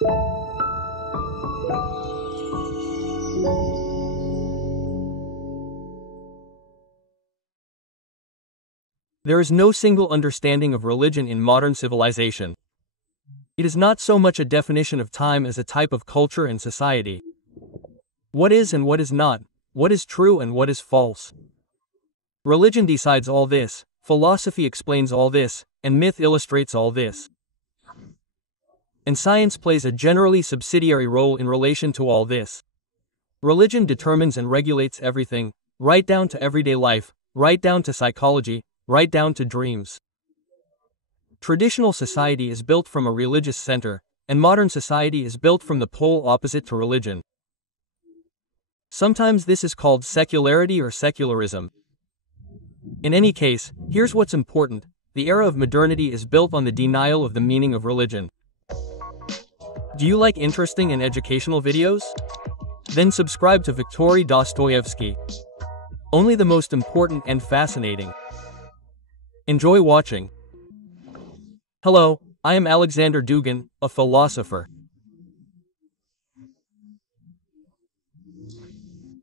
There is no single understanding of religion in modern civilization. It is not so much a definition of time as a type of culture and society. What is and what is not, what is true and what is false. Religion decides all this, philosophy explains all this, and myth illustrates all this. And science plays a generally subsidiary role in relation to all this. Religion determines and regulates everything, right down to everyday life, right down to psychology, right down to dreams. Traditional society is built from a religious center, and modern society is built from the pole opposite to religion. Sometimes this is called secularity or secularism. In any case, here's what's important: the era of modernity is built on the denial of the meaning of religion. Do you like interesting and educational videos? Then subscribe to Viktory Dostoevsky. Only the most important and fascinating. Enjoy watching. Hello, I am Alexander Dugin, a philosopher.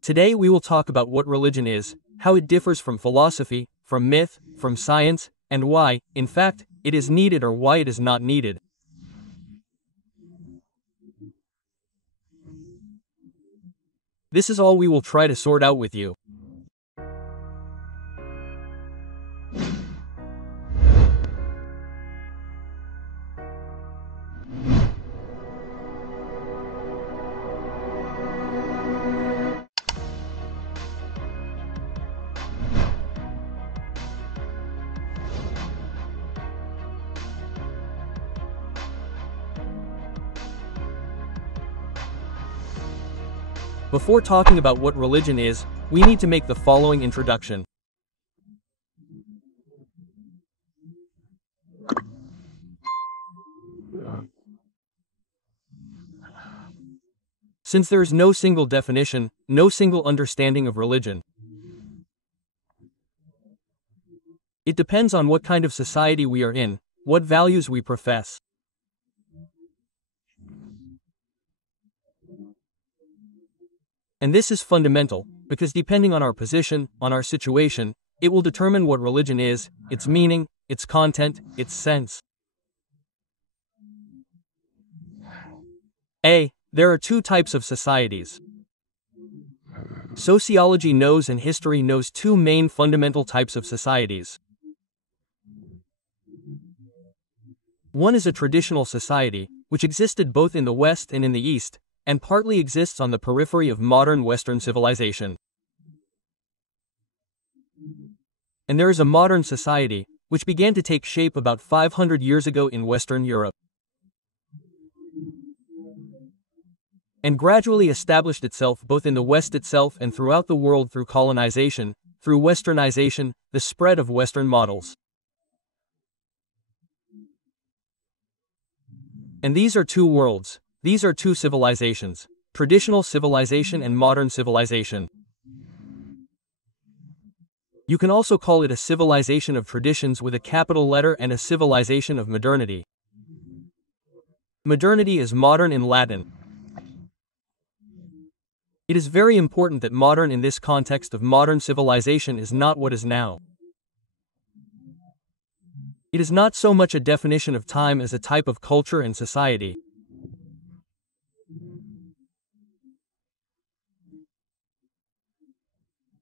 Today we will talk about what religion is, how it differs from philosophy, from myth, from science, and why, in fact, it is needed or why it is not needed. This is all we will try to sort out with you. Before talking about what religion is, we need to make the following introduction. Since there is no single definition, no single understanding of religion, it depends on what kind of society we are in, what values we profess. And this is fundamental, because depending on our position, on our situation, it will determine what religion is, its meaning, its content, its sense. A. There are two types of societies. Sociology knows and history knows two main fundamental types of societies. One is a traditional society, which existed both in the West and in the East, and partly exists on the periphery of modern Western civilization. And there is a modern society, which began to take shape about 500 years ago in Western Europe, and gradually established itself both in the West itself and throughout the world through colonization, through Westernization, the spread of Western models. And these are two worlds. These are two civilizations, traditional civilization and modern civilization. You can also call it a civilization of traditions with a capital letter and a civilization of modernity. Modernity is modern in Latin. It is very important that modern in this context of modern civilization is not what is now. It is not so much a definition of time as a type of culture and society.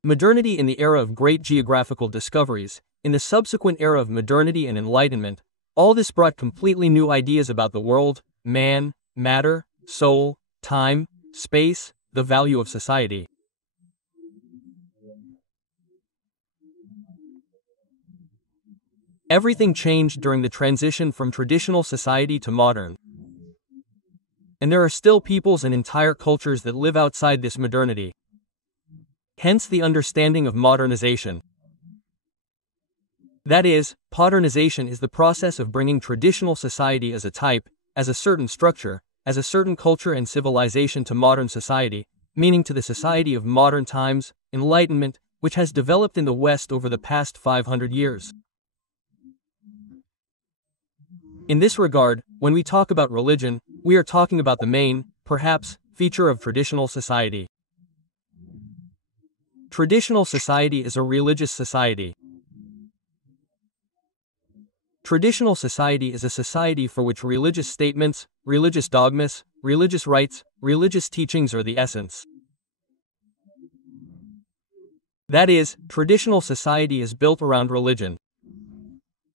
Modernity in the era of great geographical discoveries, in the subsequent era of modernity and enlightenment, all this brought completely new ideas about the world, man, matter, soul, time, space, the value of society. Everything changed during the transition from traditional society to modern. And there are still peoples and entire cultures that live outside this modernity. Hence the understanding of modernization. That is, modernization is the process of bringing traditional society as a type, as a certain structure, as a certain culture and civilization to modern society, meaning to the society of modern times, enlightenment, which has developed in the West over the past 500 years. In this regard, when we talk about religion, we are talking about the main, perhaps, feature of traditional society. Traditional society is a religious society. Traditional society is a society for which religious statements, religious dogmas, religious rites, religious teachings are the essence. That is, traditional society is built around religion.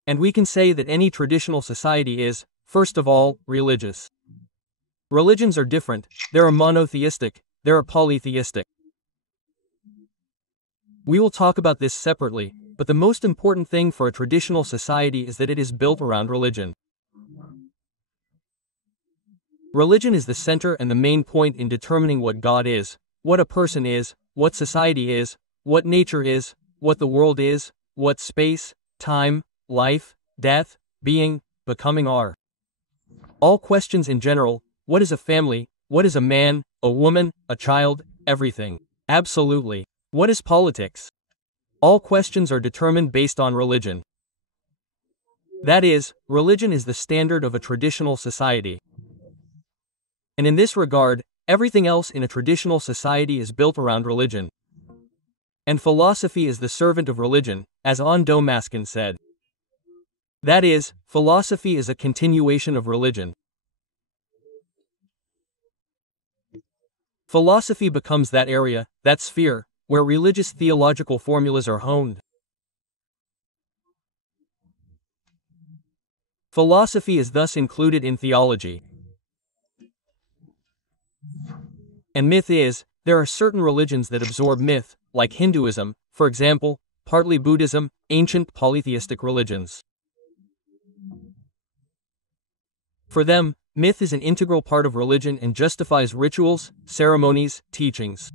And we can say that any traditional society is, first of all, religious. Religions are different, there are monotheistic, there are polytheistic. We will talk about this separately, but the most important thing for a traditional society is that it is built around religion. Religion is the center and the main point in determining what God is, what a person is, what society is, what nature is, what the world is, what space, time, life, death, being, becoming are. All questions in general, what is a family, what is a man, a woman, a child, everything. Absolutely. What is politics? All questions are determined based on religion. That is, religion is the standard of a traditional society. And in this regard, everything else in a traditional society is built around religion. And philosophy is the servant of religion, as Dostoevsky said. That is, philosophy is a continuation of religion. Philosophy becomes that area, that sphere, where religious theological formulas are honed. Philosophy is thus included in theology. And myth is, there are certain religions that absorb myth, like Hinduism, for example, partly Buddhism, ancient polytheistic religions. For them, myth is an integral part of religion and justifies rituals, ceremonies, teachings.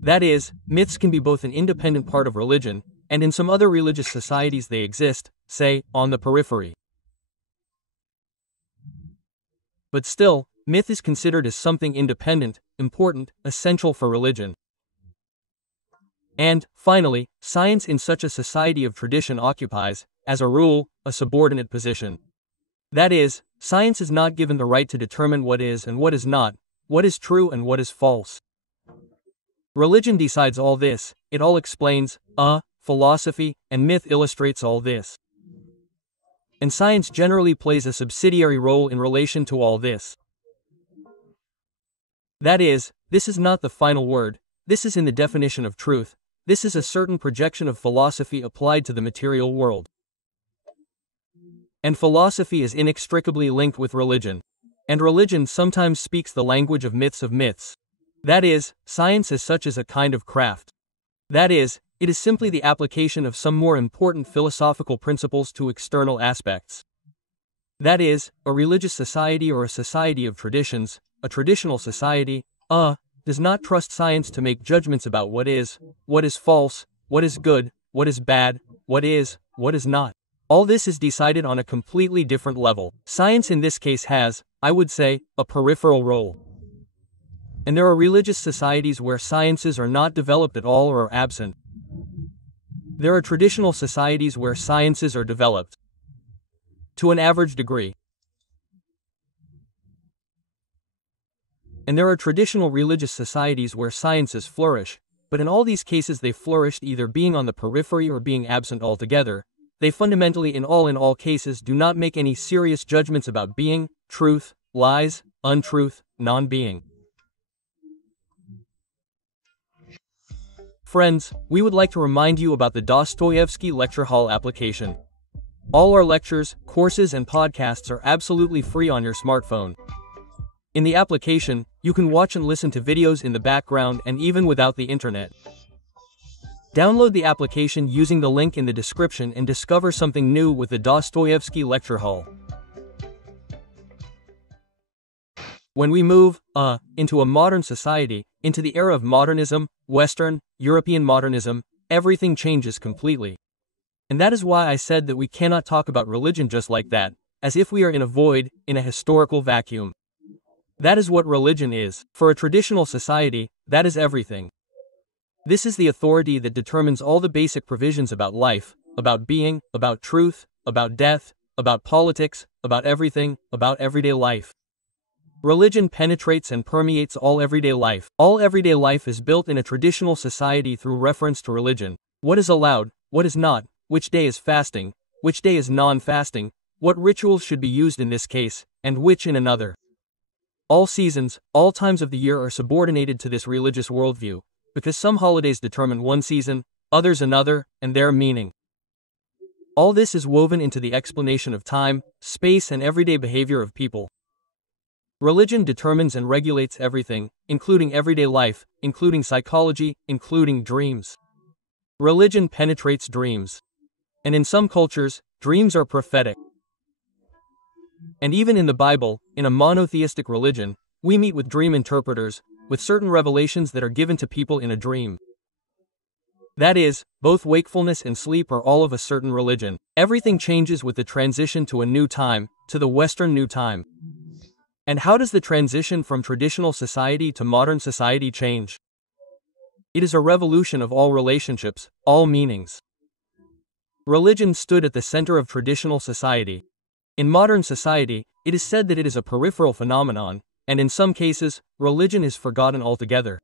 That is, myths can be both an independent part of religion, and in some other religious societies they exist, say, on the periphery. But still, myth is considered as something independent, important, essential for religion. And, finally, science in such a society of tradition occupies, as a rule, a subordinate position. That is, science is not given the right to determine what is and what is not, what is true and what is false. Religion decides all this, it all explains, philosophy, and myth illustrates all this. And science generally plays a subsidiary role in relation to all this. That is, this is not the final word, this is in the definition of truth, this is a certain projection of philosophy applied to the material world. And philosophy is inextricably linked with religion. And religion sometimes speaks the language of myths. That is, science as such is a kind of craft. That is, it is simply the application of some more important philosophical principles to external aspects. That is, a religious society or a society of traditions, a traditional society, does not trust science to make judgments about what is false, what is good, what is bad, what is not. All this is decided on a completely different level. Science in this case has, I would say, a peripheral role. And there are religious societies where sciences are not developed at all or are absent. There are traditional societies where sciences are developed to an average degree. And there are traditional religious societies where sciences flourish, but in all these cases they flourished either being on the periphery or being absent altogether. They fundamentally in all cases do not make any serious judgments about being, truth, lies, untruth, non-being. Friends, we would like to remind you about the Dostoevsky Lecture Hall application. All our lectures, courses and podcasts are absolutely free on your smartphone. In the application, you can watch and listen to videos in the background and even without the internet. Download the application using the link in the description and discover something new with the Dostoevsky Lecture Hall. When we move, into a modern society, into the era of modernism, Western, European modernism, everything changes completely. And that is why I said that we cannot talk about religion just like that, as if we are in a void, in a historical vacuum. That is what religion is. For a traditional society, that is everything. This is the authority that determines all the basic provisions about life, about being, about truth, about death, about politics, about everything, about everyday life. Religion penetrates and permeates all everyday life. All everyday life is built in a traditional society through reference to religion. What is allowed, what is not, which day is fasting, which day is non-fasting, what rituals should be used in this case, and which in another. All seasons, all times of the year are subordinated to this religious worldview, because some holidays determine one season, others another, and their meaning. All this is woven into the explanation of time, space, and everyday behavior of people. Religion determines and regulates everything, including everyday life, including psychology, including dreams. Religion penetrates dreams. And in some cultures, dreams are prophetic. And even in the Bible, in a monotheistic religion, we meet with dream interpreters, with certain revelations that are given to people in a dream. That is, both wakefulness and sleep are all of a certain religion. Everything changes with the transition to a new time, to the Western New Time. And how does the transition from traditional society to modern society change? It is a revolution of all relationships, all meanings. Religion stood at the center of traditional society. In modern society, it is said that it is a peripheral phenomenon, and in some cases, religion is forgotten altogether.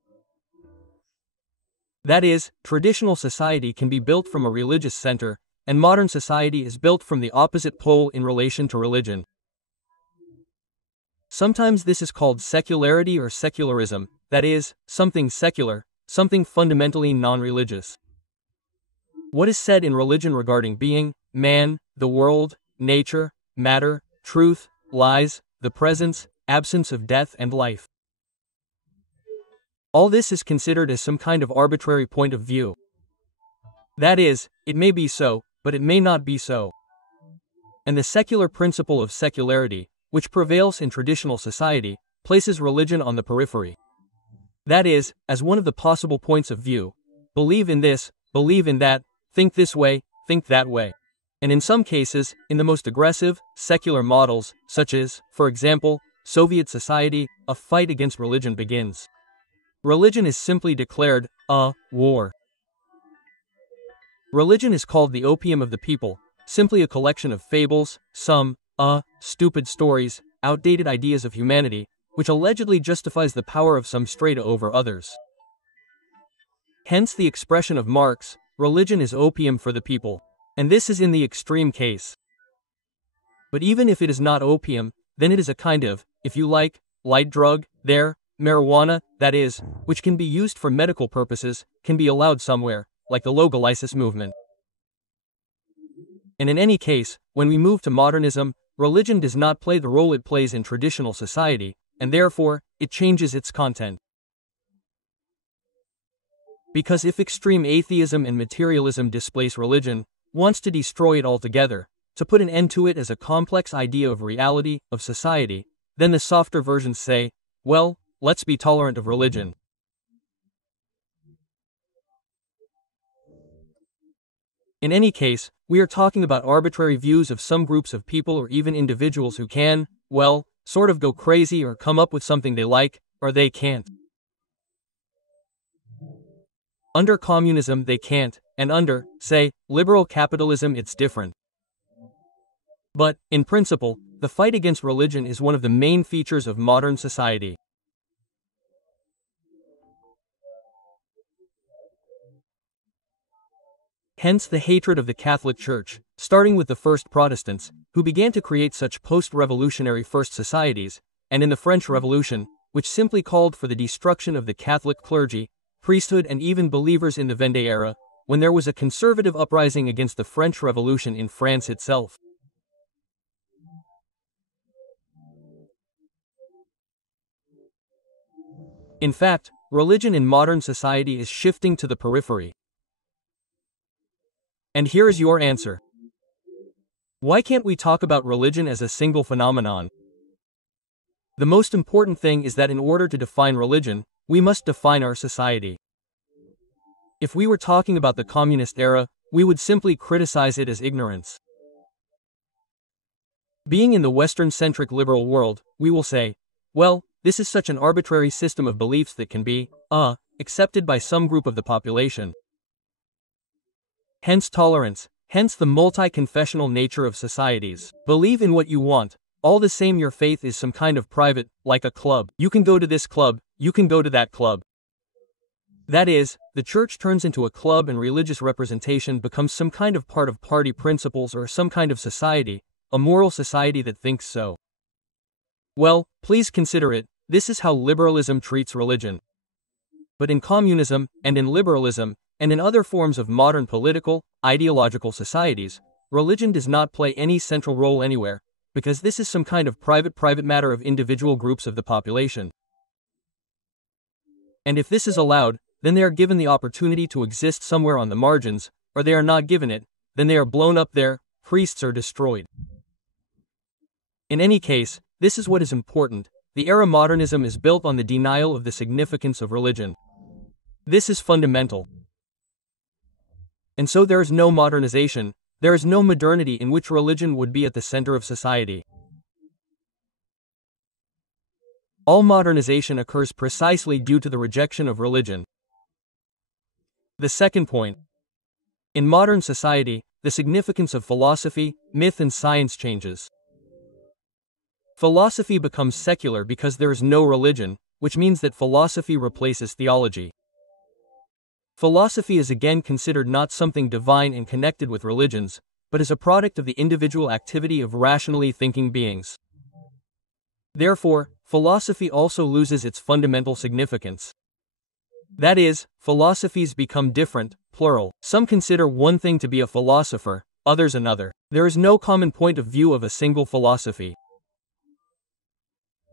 That is, traditional society can be built from a religious center, and modern society is built from the opposite pole in relation to religion. Sometimes this is called secularity or secularism, that is, something secular, something fundamentally non-religious. What is said in religion regarding being, man, the world, nature, matter, truth, lies, the presence, absence of death and life. All this is considered as some kind of arbitrary point of view. That is, it may be so, but it may not be so. And the secular principle of secularity, which prevails in traditional society, places religion on the periphery. That is, as one of the possible points of view. Believe in this, believe in that, think this way, think that way. And in some cases, in the most aggressive, secular models, such as, for example, Soviet society, a fight against religion begins. Religion is simply declared a war. Religion is called the opium of the people, simply a collection of fables, some stupid stories, outdated ideas of humanity, which allegedly justifies the power of some strata over others. Hence the expression of Marx, religion is opium for the people. And this is in the extreme case. But even if it is not opium, then it is a kind of, if you like, light drug, marijuana, that is, which can be used for medical purposes, can be allowed somewhere, like the Logolisis movement. And in any case, when we move to modernism, religion does not play the role it plays in traditional society, and therefore, it changes its content. Because if extreme atheism and materialism displace religion, wants to destroy it altogether, to put an end to it as a complex idea of reality, of society, then the softer versions say, well, let's be tolerant of religion. In any case, we are talking about arbitrary views of some groups of people or even individuals who can, well, sort of go crazy or come up with something they like, or they can't. Under communism they can't, and under, say, liberal capitalism it's different. But, in principle, the fight against religion is one of the main features of modern society. Hence the hatred of the Catholic Church, starting with the first Protestants, who began to create such post-revolutionary first societies, and in the French Revolution, which simply called for the destruction of the Catholic clergy, priesthood and even believers in the Vendée era, when there was a conservative uprising against the French Revolution in France itself. In fact, religion in modern society is shifting to the periphery. And here is your answer. Why can't we talk about religion as a single phenomenon? The most important thing is that in order to define religion, we must define our society. If we were talking about the communist era, we would simply criticize it as ignorance. Being in the Western-centric liberal world, we will say, well, this is such an arbitrary system of beliefs that can be, accepted by some group of the population. Hence tolerance, hence the multi-confessional nature of societies. Believe in what you want. All the same, your faith is some kind of private, like a club. You can go to this club, you can go to that club. That is, the church turns into a club and religious representation becomes some kind of part of party principles or some kind of society, a moral society that thinks so. Well, please consider it, this is how liberalism treats religion. But in communism, and in liberalism, and in other forms of modern political, ideological societies, religion does not play any central role anywhere, because this is some kind of private matter of individual groups of the population. And if this is allowed, then they are given the opportunity to exist somewhere on the margins, or they are not given it, then they are blown up there, priests are destroyed. In any case, this is what is important, the era modernism is built on the denial of the significance of religion. This is fundamental. And so there is no modernization, there is no modernity in which religion would be at the center of society. All modernization occurs precisely due to the rejection of religion. The second point. In modern society, the significance of philosophy, myth and science changes. Philosophy becomes secular because there is no religion, which means that philosophy replaces theology. Philosophy is again considered not something divine and connected with religions, but is a product of the individual activity of rationally thinking beings. Therefore, philosophy also loses its fundamental significance. That is, philosophies become different, plural. Some consider one thing to be a philosopher, others another. There is no common point of view of a single philosophy.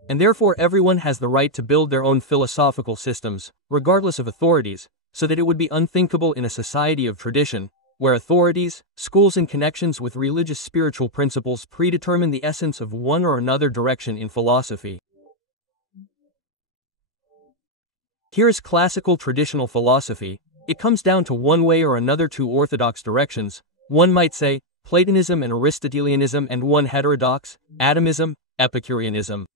And therefore everyone has the right to build their own philosophical systems, regardless of authorities, so that it would be unthinkable in a society of tradition, where authorities, schools and connections with religious spiritual principles predetermine the essence of one or another direction in philosophy. Here is classical traditional philosophy. It comes down to one way or another two orthodox directions, one might say, Platonism and Aristotelianism, and one heterodox, atomism, Epicureanism.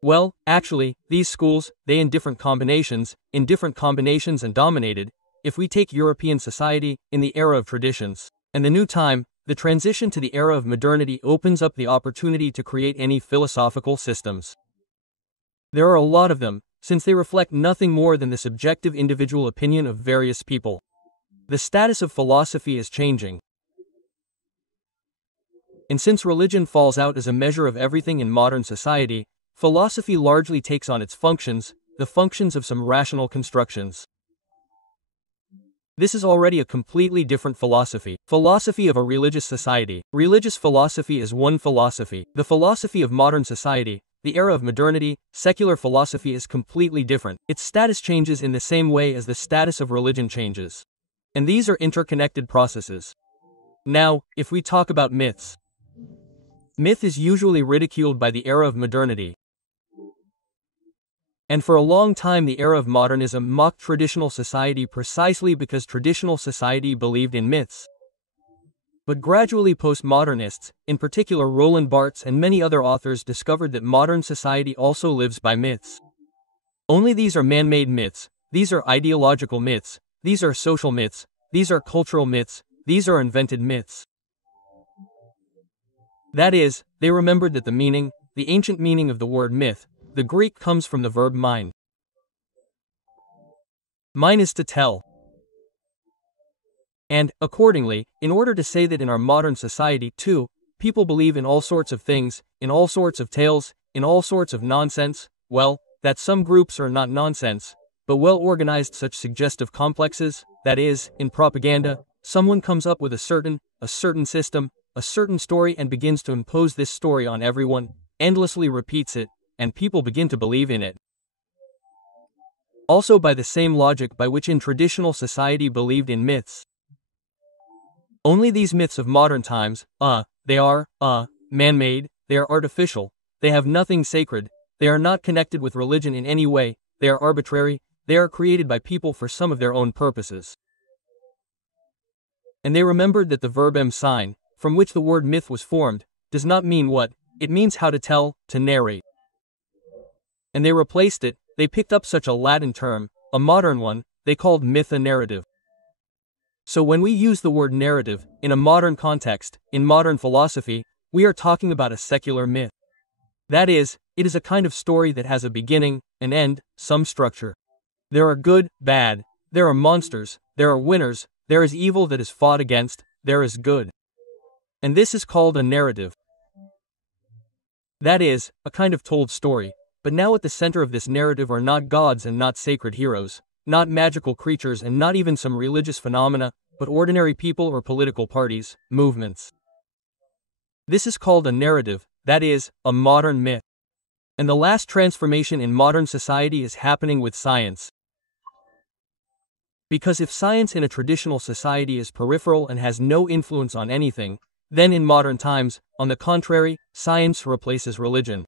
Well, actually, these schools, they in different combinations and dominated, if we take European society, in the era of traditions. And the new time, the transition to the era of modernity opens up the opportunity to create any philosophical systems. There are a lot of them, since they reflect nothing more than the subjective individual opinion of various people. The status of philosophy is changing. And since religion falls out as a measure of everything in modern society, philosophy largely takes on its functions, the functions of some rational constructions. This is already a completely different philosophy. Philosophy of a religious society. Religious philosophy is one philosophy. The philosophy of modern society, the era of modernity, secular philosophy is completely different. Its status changes in the same way as the status of religion changes. And these are interconnected processes. Now, if we talk about myths. Myth is usually ridiculed by the era of modernity. And for a long time the era of modernism mocked traditional society precisely because traditional society believed in myths. But gradually postmodernists, in particular Roland Barthes and many other authors, discovered that modern society also lives by myths. Only these are man-made myths, these are ideological myths, these are social myths, these are cultural myths, these are invented myths. That is, they remembered that the ancient meaning of the word myth, the Greek, comes from the verb mine. Mine is to tell. And, accordingly, in order to say that in our modern society, too, people believe in all sorts of things, in all sorts of tales, in all sorts of nonsense, well, that some groups are not nonsense, but well-organized such suggestive complexes, that is, in propaganda, someone comes up with a certain system, a certain story and begins to impose this story on everyone, endlessly repeats it, and people begin to believe in it. Also by the same logic by which in traditional society believed in myths. Only these myths of modern times, they are, man-made, they are artificial, they have nothing sacred, they are not connected with religion in any way, they are arbitrary, they are created by people for some of their own purposes. And they remembered that the verb sign, from which the word myth was formed, does not mean what it means: how to tell, to narrate. And they replaced it, they picked up such a Latin term, a modern one, they called myth a narrative. So when we use the word narrative, in a modern context, in modern philosophy, we are talking about a secular myth. That is, it is a kind of story that has a beginning, an end, some structure. There are good, bad, there are monsters, there are winners, there is evil that is fought against, there is good. And this is called a narrative. That is, a kind of told story, but now at the center of this narrative are not gods and not sacred heroes, not magical creatures and not even some religious phenomena, but ordinary people or political parties, movements. This is called a narrative, that is, a modern myth. And the last transformation in modern society is happening with science. Because if science in a traditional society is peripheral and has no influence on anything, then in modern times, on the contrary, science replaces religion.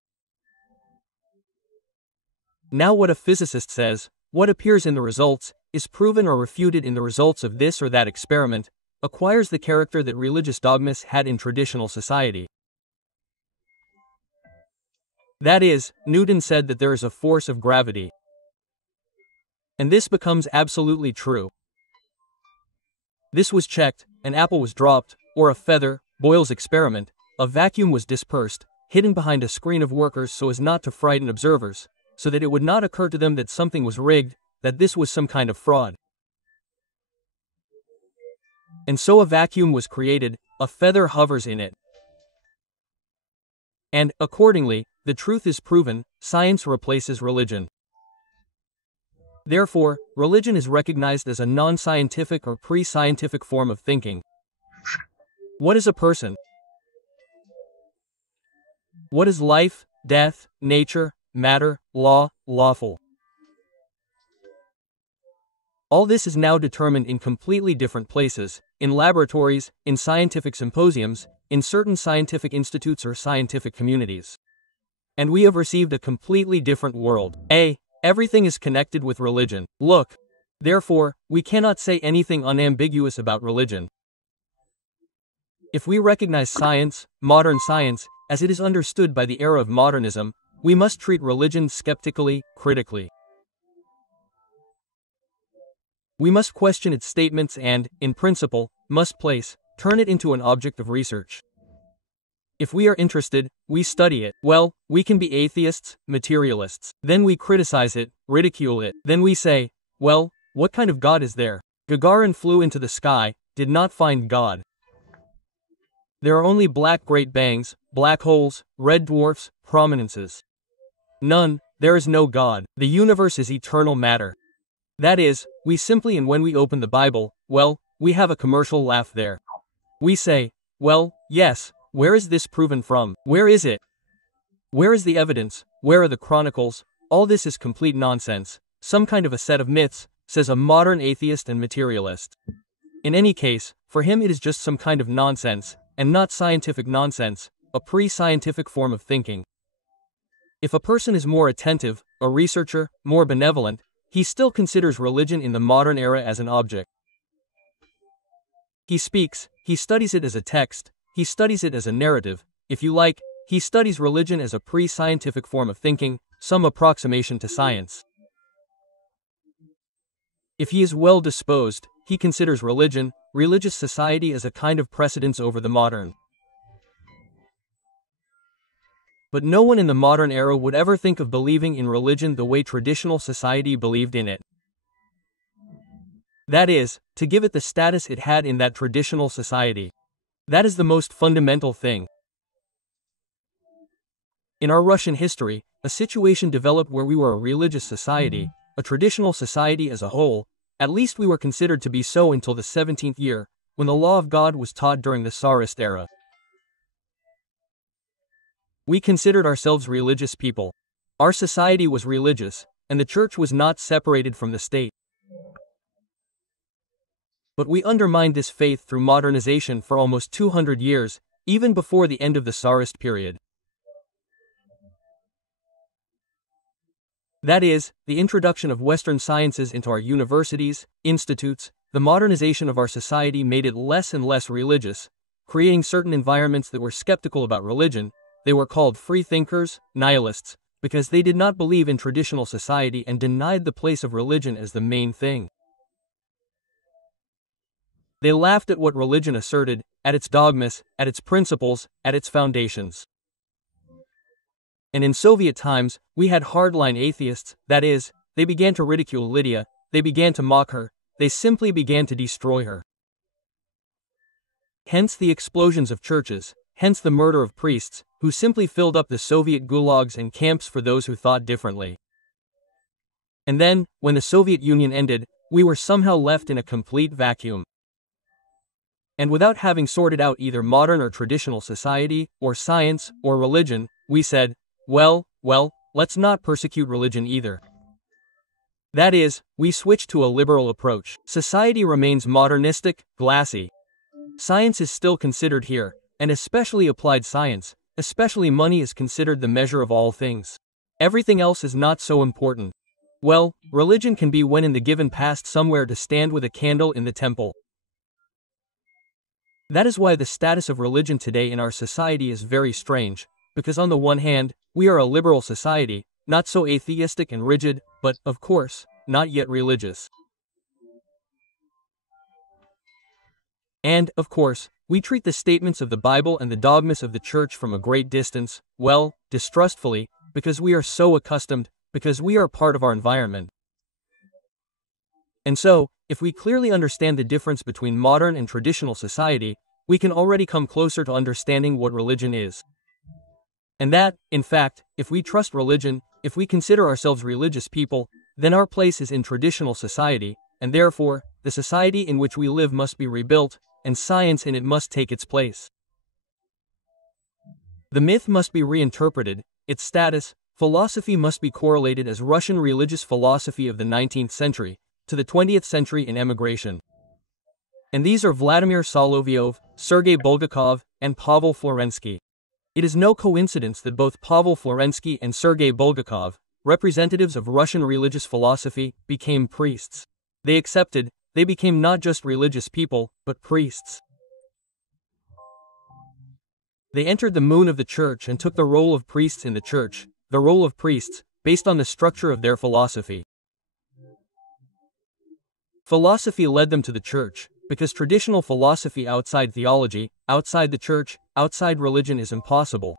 Now what a physicist says, what appears in the results, is proven or refuted in the results of this or that experiment, acquires the character that religious dogmas had in traditional society. That is, Newton said that there is a force of gravity. And this becomes absolutely true. This was checked, an apple was dropped, or a feather, Boyle's experiment, a vacuum was dispersed, hidden behind a screen of workers so as not to frighten observers, so that it would not occur to them that something was rigged, that this was some kind of fraud. And so a vacuum was created, a feather hovers in it. And, accordingly, the truth is proven, science replaces religion. Therefore, religion is recognized as a non-scientific or pre-scientific form of thinking. What is a person? What is life, death, nature, matter, law, lawful? All this is now determined in completely different places, in laboratories, in scientific symposiums, in certain scientific institutes or scientific communities. And we have received a completely different world. Everything is connected with religion. Look. Therefore, we cannot say anything unambiguous about religion. If we recognize science, modern science, as it is understood by the era of modernism, we must treat religion skeptically, critically. We must question its statements and, in principle, must turn it into an object of research. If we are interested, we study it. Well, we can be atheists, materialists. Then we criticize it, ridicule it. Then we say, well, what kind of God is there? Gagarin flew into the sky, did not find God. There are only black great bangs, black holes, red dwarfs, prominences. None, there is no God. The universe is eternal matter. That is, we simply and when we open the Bible, well, we have a commercial laugh there. We say, well, yes, where is this proven from? Where is it? Where is the evidence? Where are the chronicles? All this is complete nonsense, some kind of a set of myths, says a modern atheist and materialist. In any case, for him it is just some kind of nonsense, and not scientific nonsense, a pre-scientific form of thinking. If a person is more attentive, a researcher, more benevolent, he still considers religion in the modern era as an object. He speaks, he studies it as a text, he studies it as a narrative, if you like, he studies religion as a pre-scientific form of thinking, some approximation to science. If he is well disposed, he considers religion, religious society as a kind of precedence over the modern. But no one in the modern era would ever think of believing in religion the way traditional society believed in it. That is, to give it the status it had in that traditional society. That is the most fundamental thing. In our Russian history, a situation developed where we were a religious society, a traditional society as a whole, at least we were considered to be so until the 17th year, when the law of God was taught during the Tsarist era. We considered ourselves religious people. Our society was religious, and the church was not separated from the state. But we undermined this faith through modernization for almost 200 years, even before the end of the Tsarist period. That is, the introduction of Western sciences into our universities, institutes, the modernization of our society made it less and less religious, creating certain environments that were skeptical about religion. They were called free thinkers, nihilists, because they did not believe in traditional society and denied the place of religion as the main thing. They laughed at what religion asserted, at its dogmas, at its principles, at its foundations. And in Soviet times, we had hardline atheists, that is, they began to ridicule Lydia, they began to mock her, they simply began to destroy her. Hence the explosions of churches, hence the murder of priests, who simply filled up the Soviet gulags and camps for those who thought differently. And then, when the Soviet Union ended, we were somehow left in a complete vacuum. And without having sorted out either modern or traditional society, or science, or religion, we said, well, let's not persecute religion either. That is, we switched to a liberal approach. Society remains modernistic, glassy. Science is still considered here, and especially applied science, especially money is considered the measure of all things. Everything else is not so important. Well, religion can be when in the given past somewhere to stand with a candle in the temple. That is why the status of religion today in our society is very strange, because on the one hand, we are a liberal society, not so atheistic and rigid, but, of course, not yet religious. And, of course, we treat the statements of the Bible and the dogmas of the Church from a great distance, well, distrustfully, because we are so accustomed, because we are part of our environment. And so, if we clearly understand the difference between modern and traditional society, we can already come closer to understanding what religion is. And that, in fact, if we trust religion, if we consider ourselves religious people, then our place is in traditional society, and therefore, the society in which we live must be rebuilt, and science in it must take its place. The myth must be reinterpreted, its status, philosophy must be correlated as Russian religious philosophy of the 19th century, to the 20th century in emigration. And these are Vladimir Solovyov, Sergei Bulgakov, and Pavel Florensky. It is no coincidence that both Pavel Florensky and Sergei Bulgakov, representatives of Russian religious philosophy, became priests. They became not just religious people, but priests. They entered the moon of the church and took the role of priests in the church, the role of priests, based on the structure of their philosophy. Philosophy led them to the church, because traditional philosophy outside theology, outside the church, outside religion is impossible.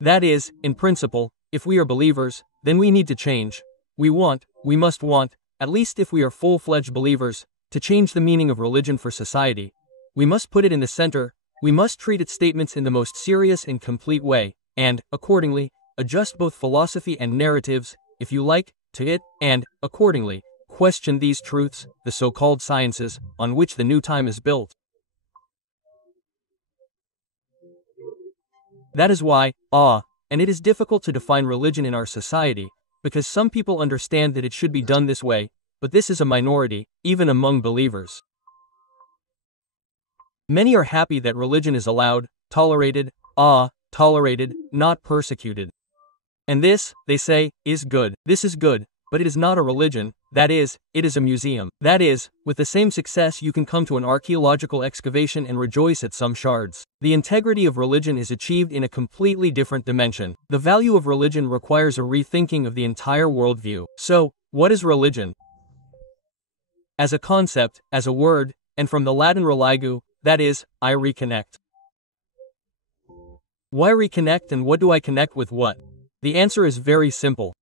That is, in principle, if we are believers, then we need to change. We must want, at least if we are full-fledged believers, to change the meaning of religion for society. We must put it in the center, we must treat its statements in the most serious and complete way, and, accordingly, adjust both philosophy and narratives, if you like, to it, and, accordingly, question these truths, the so-called sciences, on which the new time is built. That is why, and it is difficult to define religion in our society, because some people understand that it should be done this way, but this is a minority, even among believers. Many are happy that religion is allowed, tolerated, not persecuted. And this, they say, is good. This is good, but it is not a religion, that is, it is a museum. That is, with the same success you can come to an archaeological excavation and rejoice at some shards. The integrity of religion is achieved in a completely different dimension. The value of religion requires a rethinking of the entire worldview. So, what is religion? As a concept, as a word, and from the Latin religo, that is, I reconnect. Why reconnect and what do I connect with what? The answer is very simple.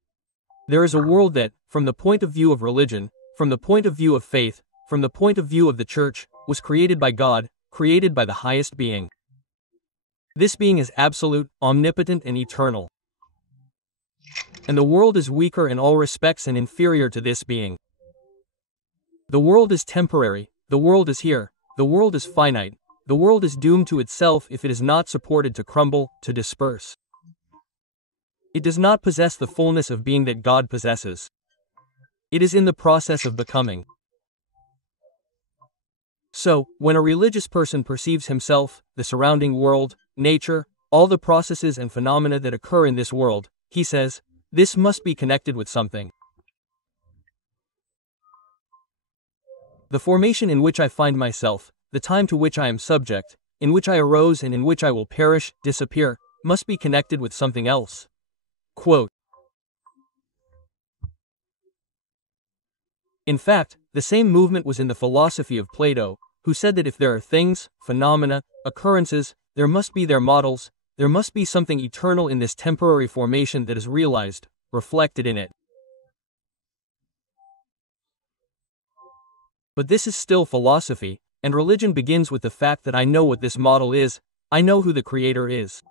There is a world that, from the point of view of religion, from the point of view of faith, from the point of view of the church, was created by God, created by the highest being. This being is absolute, omnipotent and eternal. And the world is weaker in all respects and inferior to this being. The world is temporary, the world is here, the world is finite, the world is doomed to itself if it is not supported to crumble, to disperse. It does not possess the fullness of being that God possesses. It is in the process of becoming. So, when a religious person perceives himself, the surrounding world, nature, all the processes and phenomena that occur in this world, he says, this must be connected with something. The formation in which I find myself, the time to which I am subject, in which I arose and in which I will perish, disappear, must be connected with something else. Quote, In fact, the same movement was in the philosophy of Plato, who said that if there are things, phenomena, occurrences, there must be their models, there must be something eternal in this temporary formation that is realized, reflected in it. But this is still philosophy, and religion begins with the fact that I know what this model is, I know who the Creator is.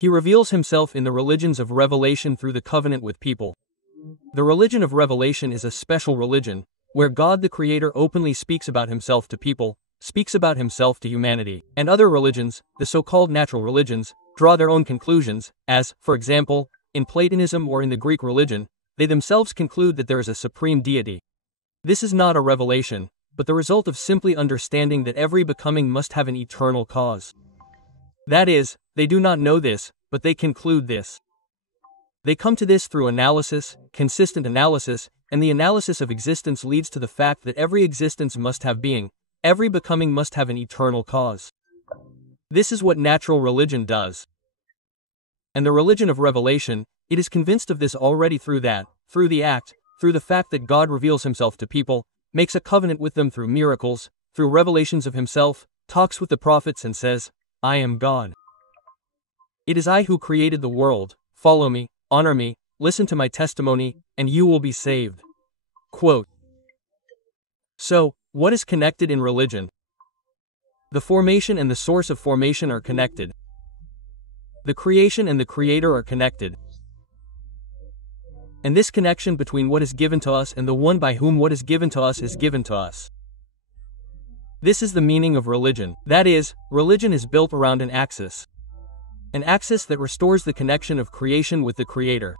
He reveals himself in the religions of revelation through the covenant with people. The religion of revelation is a special religion, where God the Creator openly speaks about himself to people, speaks about himself to humanity. And other religions, the so-called natural religions, draw their own conclusions, as, for example, in Platonism or in the Greek religion, they themselves conclude that there is a supreme deity. This is not a revelation, but the result of simply understanding that every becoming must have an eternal cause. That is, they do not know this, but they conclude this. They come to this through analysis, consistent analysis, and the analysis of existence leads to the fact that every existence must have being, every becoming must have an eternal cause. This is what natural religion does. And the religion of revelation, it is convinced of this already through the act, through the fact that God reveals himself to people, makes a covenant with them through miracles, through revelations of himself, talks with the prophets and says, I am God. It is I who created the world, follow me, honor me, listen to my testimony, and you will be saved. Quote. So, what is connected in religion? The formation and the source of formation are connected. The creation and the Creator are connected. And this connection between what is given to us and the one by whom what is given to us is given to us. This is the meaning of religion. That is, religion is built around an axis. An axis that restores the connection of creation with the Creator.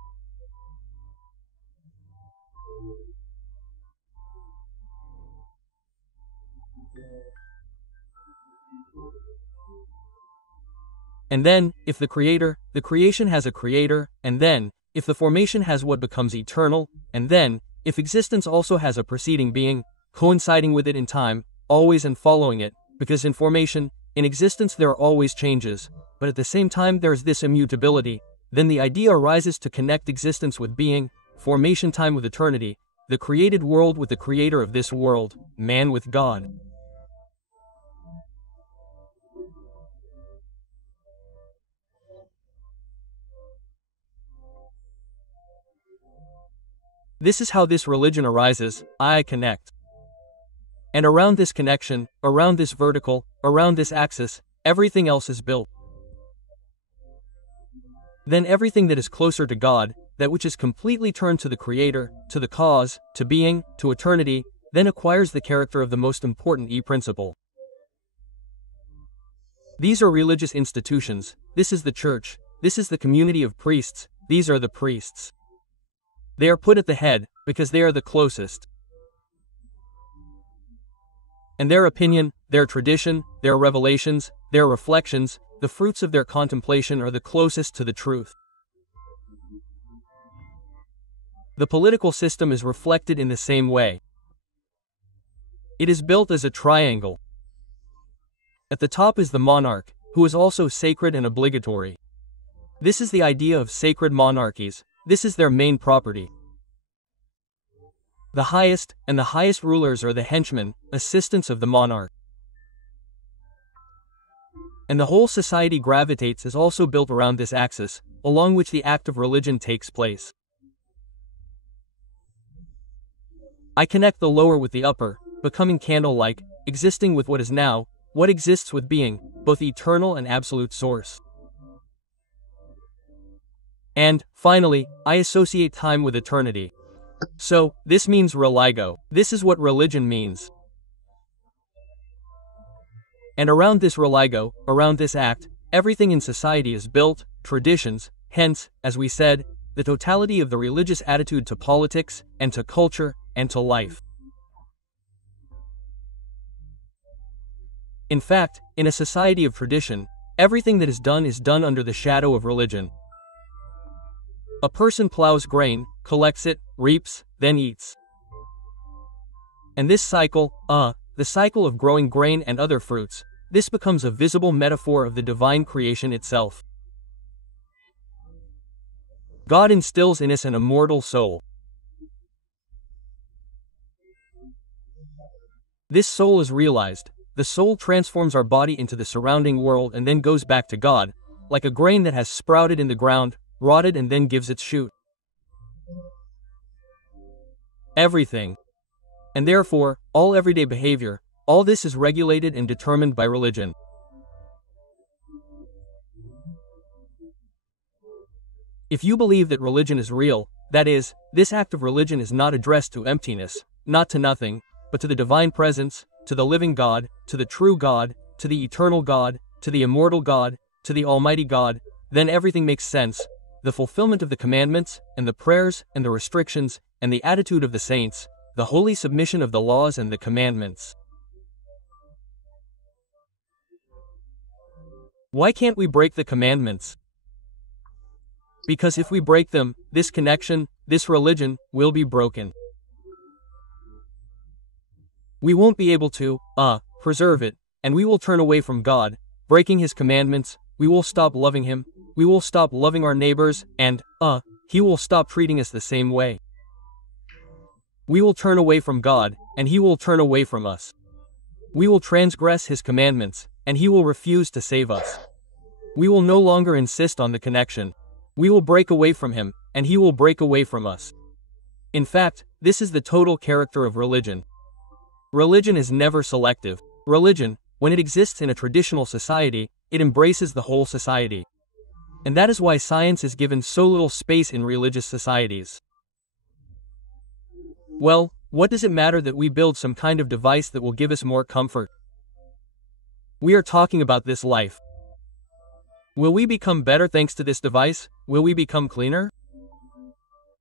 And then, if the creation has a Creator, and then, if the formation has what becomes eternal, and then, if existence also has a preceding being, coinciding with it in time, always and following it, because in formation, in existence there are always changes, but at the same time there is this immutability, then the idea arises to connect existence with being, formation time with eternity, the created world with the Creator of this world, man with God. This is how this religion arises, I connect. And around this connection, around this vertical, around this axis, everything else is built. Then everything that is closer to God, that which is completely turned to the Creator, to the cause, to being, to eternity, then acquires the character of the most important principle. These are religious institutions, this is the church, this is the community of priests, these are the priests. They are put at the head, because they are the closest. And their opinion, their tradition, their revelations, their reflections, the fruits of their contemplation are the closest to the truth. The political system is reflected in the same way. It is built as a triangle. At the top is the monarch, who is also sacred and obligatory. This is the idea of sacred monarchies. This is their main property. The highest rulers are the henchmen, assistants of the monarch. And the whole society gravitates is also built around this axis, along which the act of religion takes place. I connect the lower with the upper, becoming candle-like, existing with what is now, what exists with being, both eternal and absolute source. And, finally, I associate time with eternity. So, this means religo. This is what religion means. And around this religo, around this act, everything in society is built, traditions, hence, as we said, the totality of the religious attitude to politics, and to culture, and to life. In fact, in a society of tradition, everything that is done under the shadow of religion. A person plows grain, collects it, reaps, then eats. And this cycle, the cycle of growing grain and other fruits, this becomes a visible metaphor of the divine creation itself. God instills in us an immortal soul. This soul is realized. The soul transforms our body into the surrounding world and then goes back to God, like a grain that has sprouted in the ground, rotted and then gives its shoot. Everything. And therefore, all everyday behavior, all this is regulated and determined by religion. If you believe that religion is real, that is, this act of religion is not addressed to emptiness, not to nothing, but to the divine presence, to the living God, to the true God, to the eternal God, to the immortal God, to the Almighty God, then everything makes sense. The fulfillment of the commandments, and the prayers, and the restrictions, and the attitude of the saints, the holy submission of the laws and the commandments. Why can't we break the commandments? Because if we break them, this connection, this religion, will be broken. We won't be able to, preserve it, and we will turn away from God, breaking His commandments, we will stop loving Him, we will stop loving our neighbors, and, He will stop treating us the same way. We will turn away from God, and He will turn away from us. We will transgress His commandments, and He will refuse to save us. We will no longer insist on the connection. We will break away from Him, and He will break away from us. In fact, this is the total character of religion. Religion is never selective. Religion, when it exists in a traditional society, it embraces the whole society. And that is why science is given so little space in religious societies. Well, what does it matter that we build some kind of device that will give us more comfort? We are talking about this life. Will we become better thanks to this device? Will we become cleaner?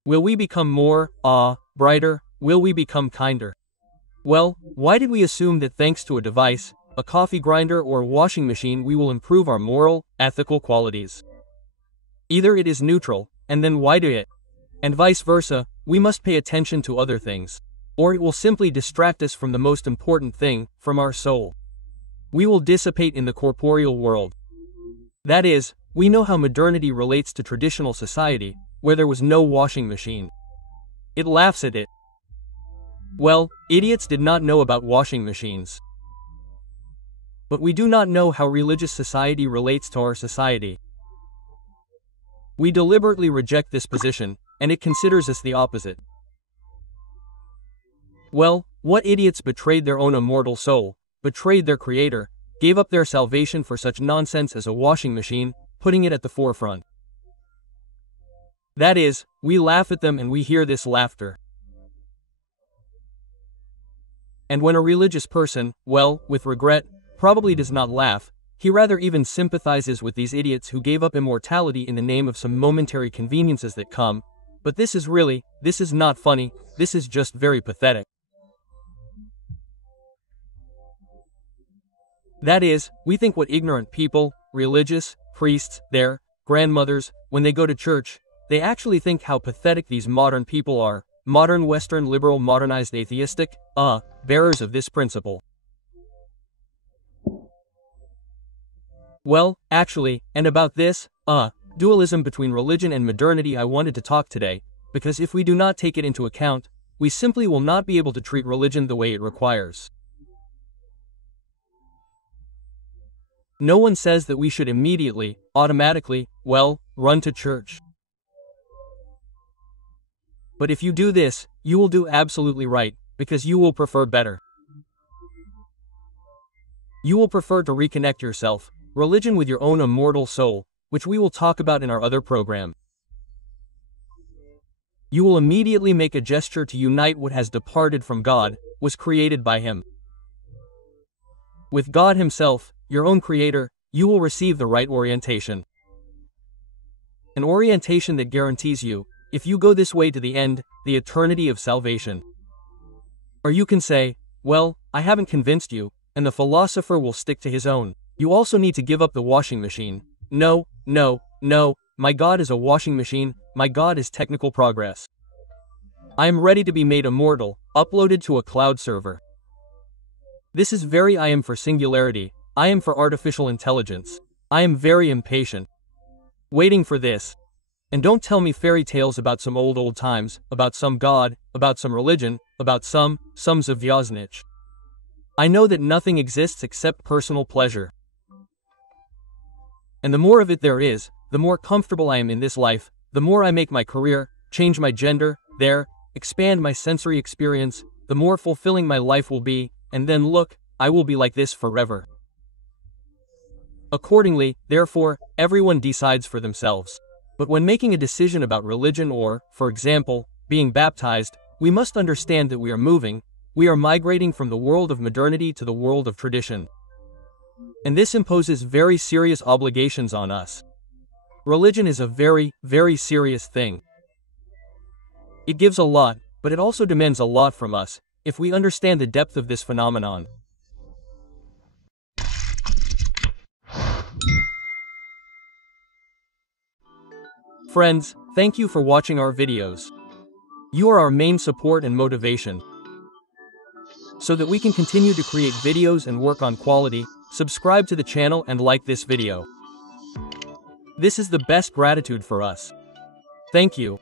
Will we become more, brighter? Will we become kinder? Well, why did we assume that thanks to a device, a coffee grinder or a washing machine, we will improve our moral, ethical qualities? Either it is neutral, and then why do it? And vice versa, we must pay attention to other things. Or it will simply distract us from the most important thing, from our soul. We will dissipate in the corporeal world. That is, we know how modernity relates to traditional society, where there was no washing machine. It laughs at it. Well, idiots did not know about washing machines. But we do not know how religious society relates to our society. We deliberately reject this position, and it considers us the opposite. Well, what idiots betrayed their own immortal soul, betrayed their Creator, gave up their salvation for such nonsense as a washing machine, putting it at the forefront? That is, we laugh at them and we hear this laughter. And when a religious person, well, with regret, probably does not laugh, he rather even sympathizes with these idiots who gave up immortality in the name of some momentary conveniences that come. But this is not funny, this is just very pathetic. That is, we think what ignorant people, religious, priests, their grandmothers, when they go to church, they actually think how pathetic these modern people are, modern Western liberal modernized atheistic, bearers of this principle. Well, actually, and about this, dualism between religion and modernity I wanted to talk today, because if we do not take it into account, we simply will not be able to treat religion the way it requires. No one says that we should immediately, automatically, run to church. But if you do this, you will do absolutely right, because you will prefer better. You will prefer to reconnect yourself, religion with your own immortal soul, which we will talk about in our other program. You will immediately make a gesture to unite what has departed from God, was created by Him. With God Himself, your own Creator, you will receive the right orientation. An orientation that guarantees you, if you go this way to the end, the eternity of salvation. Or you can say, well, I haven't convinced you, and the philosopher will stick to his own. You also need to give up the washing machine. No, my God is a washing machine, my God is technical progress. I am ready to be made immortal, uploaded to a cloud server. This is I am for singularity, I am for artificial intelligence. I am very impatient. Waiting for this. And don't tell me fairy tales about some old times, about some God, about some religion, about some Zvyazhnich. I know that nothing exists except personal pleasure. And the more of it there is, the more comfortable I am in this life, the more I make my career, change my gender, expand my sensory experience, the more fulfilling my life will be, and then look, I will be like this forever. Accordingly, therefore, everyone decides for themselves. But when making a decision about religion or, for example, being baptized, we must understand that we are migrating from the world of modernity to the world of tradition. And this imposes very serious obligations on us. Religion is a very, very serious thing. It gives a lot, but it also demands a lot from us, if we understand the depth of this phenomenon. Friends, thank you for watching our videos. You are our main support and motivation. So that we can continue to create videos and work on quality, subscribe to the channel and like this video. This is the best gratitude for us. Thank you.